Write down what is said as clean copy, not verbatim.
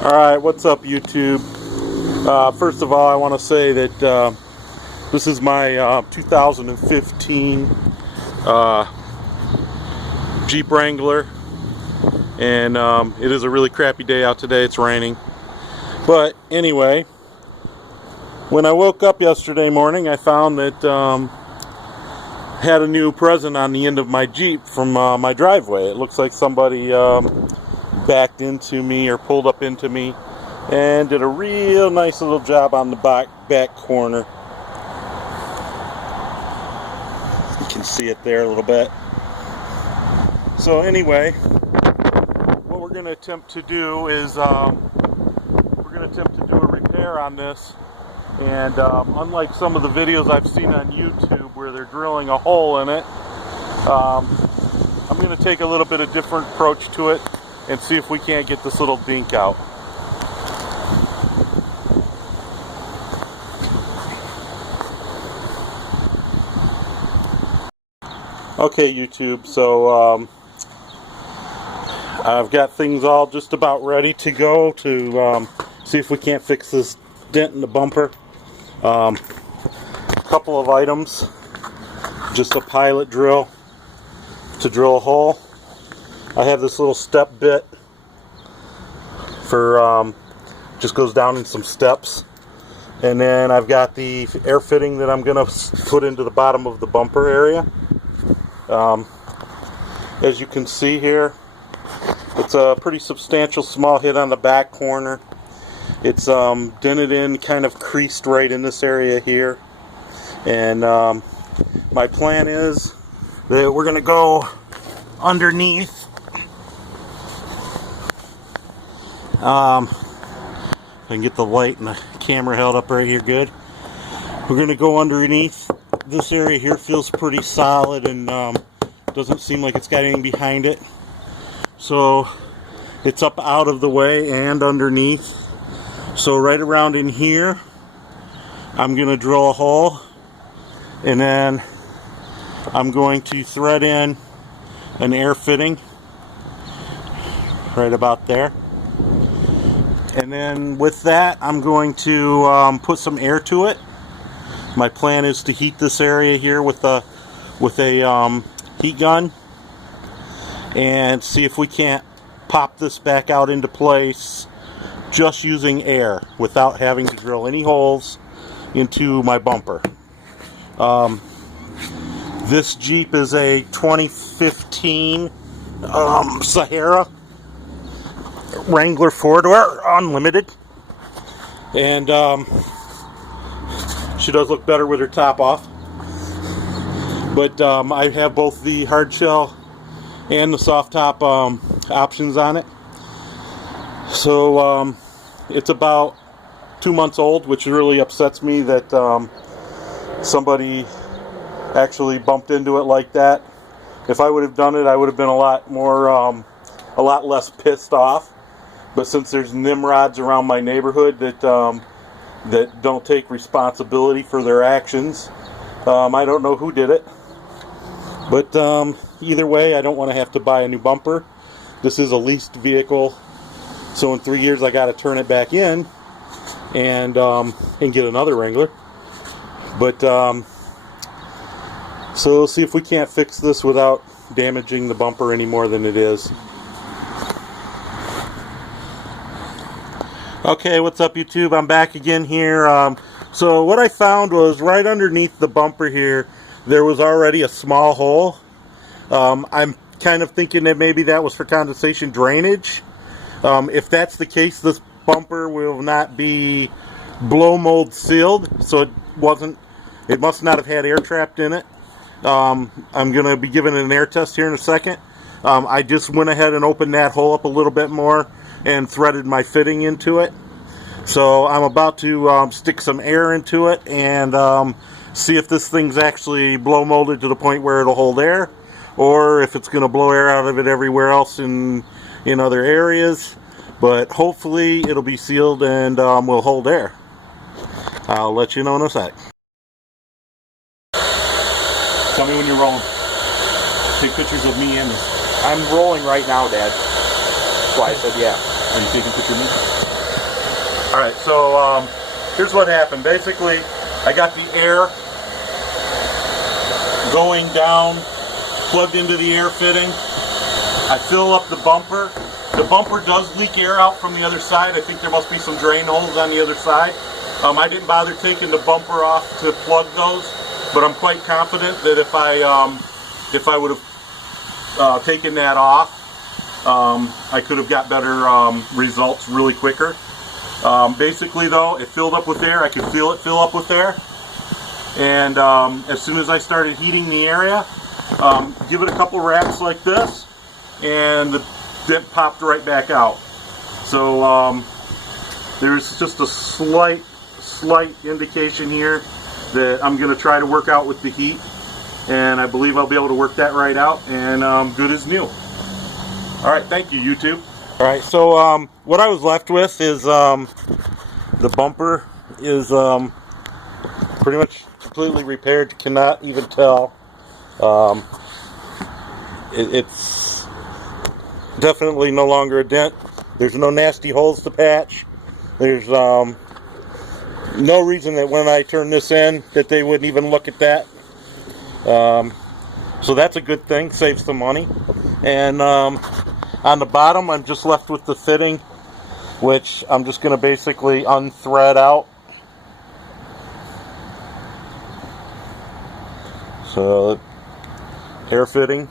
Alright, what's up YouTube? First of all, I want to say that this is my 2015 Jeep Wrangler, and it is a really crappy day out today. It's raining. But anyway, when I woke up yesterday morning, I found that I had a new present on the end of my Jeep from my driveway. It looks like somebody backed into me or pulled up into me and did a real nice little job on the back corner. You can see it there a little bit. So anyway, what we're going to attempt to do is we're going to attempt to do a repair on this. And unlike some of the videos I've seen on YouTube where they're drilling a hole in it, I'm going to take a little bit of different approach to it and see if we can't get this little dink out. Okay, YouTube, so I've got things all just about ready to go to see if we can't fix this dent in the bumper. A couple of items, just a pilot drill to drill a hole. I have this little step bit for just goes down in some steps, and then I've got the air fitting that I'm gonna put into the bottom of the bumper area. As you can see here, it's a pretty substantial small hit on the back corner. It's dented in, kind of creased right in this area here, and my plan is that we're gonna go underneath. If I can get the light and the camera held up right here good. We're gonna go underneath. This area here feels pretty solid and doesn't seem like it's got anything behind it. So it's up out of the way and underneath. So right around in here, I'm gonna drill a hole, and then I'm going to thread in an air fitting right about there. And then with that, I'm going to put some air to it. My plan is to heat this area here with a heat gun and see if we can't pop this back out into place just using air without having to drill any holes into my bumper. This Jeep is a 2015 Sahara Wrangler 4-door Unlimited, and she does look better with her top off. But I have both the hard shell and the soft top options on it. So it's about 2 months old, which really upsets me that somebody actually bumped into it like that. If I would have done it, I would have been a lot less pissed off. But since there's nimrods around my neighborhood that don't take responsibility for their actions, I don't know who did it. But either way, I don't want to have to buy a new bumper. This is a leased vehicle, so in 3 years I got to turn it back in and get another Wrangler. But so we'll see if we can't fix this without damaging the bumper any more than it is. Okay, what's up YouTube? I'm back again here. So what I found was right underneath the bumper here, there was already a small hole. I'm kind of thinking that maybe that was for condensation drainage. If that's the case, this bumper will not be blow mold sealed, so it must not have had air trapped in it. I'm going to be giving it an air test here in a second. I just went ahead and opened that hole up a little bit more and threaded my fitting into it. So I'm about to stick some air into it and see if this thing's actually blow molded to the point where it'll hold air, or if it's going to blow air out of it everywhere else in other areas. But hopefully it'll be sealed and will hold air. I'll let you know in a sec. Tell me when you're rolling. Take pictures of me and this. I'm rolling right now, Dad. That's why I said yeah. Are you taking a picture of me? Alright, so here's what happened. Basically, I got the air going down, plugged into the air fitting. I fill up the bumper. The bumper does leak air out from the other side. I think there must be some drain holes on the other side. I didn't bother taking the bumper off to plug those, but I'm quite confident that if I would have taken that off, I could have got better results really quicker. Basically though, it filled up with air. I could feel it fill up with air. And as soon as I started heating the area, give it a couple raps like this, and the dent popped right back out. So there's just a slight indication here that I'm going to try to work out with the heat, and I believe I'll be able to work that right out, and good as new. Alright, thank you, YouTube. Alright, so what I was left with is the bumper is pretty much completely repaired. You cannot even tell. It's definitely no longer a dent. There's no nasty holes to patch. There's no reason that when I turn this in that they wouldn't even look at that. So that's a good thing, saves some money. And on the bottom, I'm just left with the fitting, which I'm just going to basically unthread out. So, air fitting.